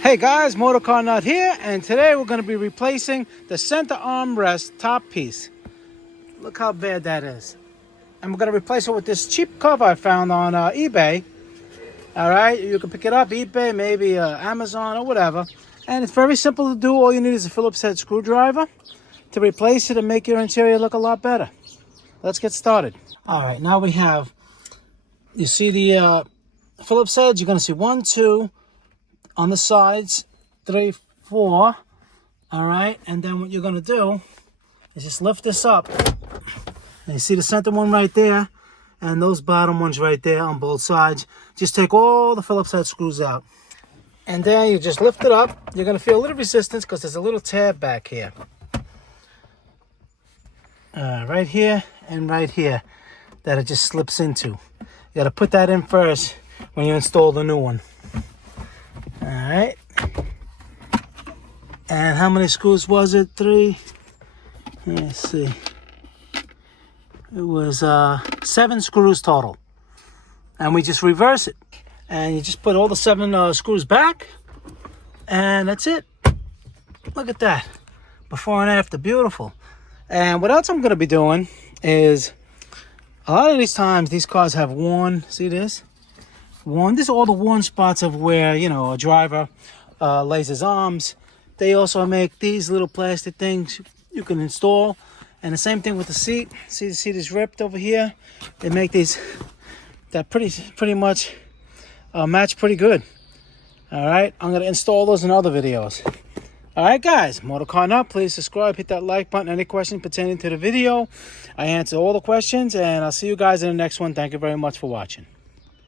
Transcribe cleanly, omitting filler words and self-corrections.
Hey guys, MotorCarNut here, and today we're going to be replacing the center armrest top piece. Look how bad that is. And we're going to replace it with this cheap cover I found on eBay. Alright, you can pick it up, eBay, maybe Amazon or whatever. And it's very simple to do. All you need is a Phillips head screwdriver to replace it and make your interior look a lot better. Let's get started. Alright, now we have, you see the Phillips heads, you're going to see 1, 2, on the sides, 3, 4. All right, and then what you're going to do is just lift this up. And you see the center one right there, and those bottom ones right there on both sides. Just take all the Phillips head screws out. And then you just lift it up. You're going to feel a little resistance because there's a little tab back here. Right here and right here that it just slips into. You got to put that in first when you install the new one. Alright, and how many screws was it? 3, let's see, it was 7 screws total, and we just reverse it, and you just put all the 7 screws back, and that's it. Look at that, before and after, beautiful. And what else I'm going to be doing is, a lot of these times these cars have worn, see this? This is all the worn spots of where, you know, a driver lays his arms. They also make these little plastic things you can install. And the same thing with the seat. See, the seat is ripped over here. They make these that pretty much match pretty good. All right, I'm going to install those in other videos. All right, guys, MotorCarNut, please subscribe, hit that like button. Any questions pertaining to the video, I answer all the questions, and I'll see you guys in the next one. Thank you very much for watching.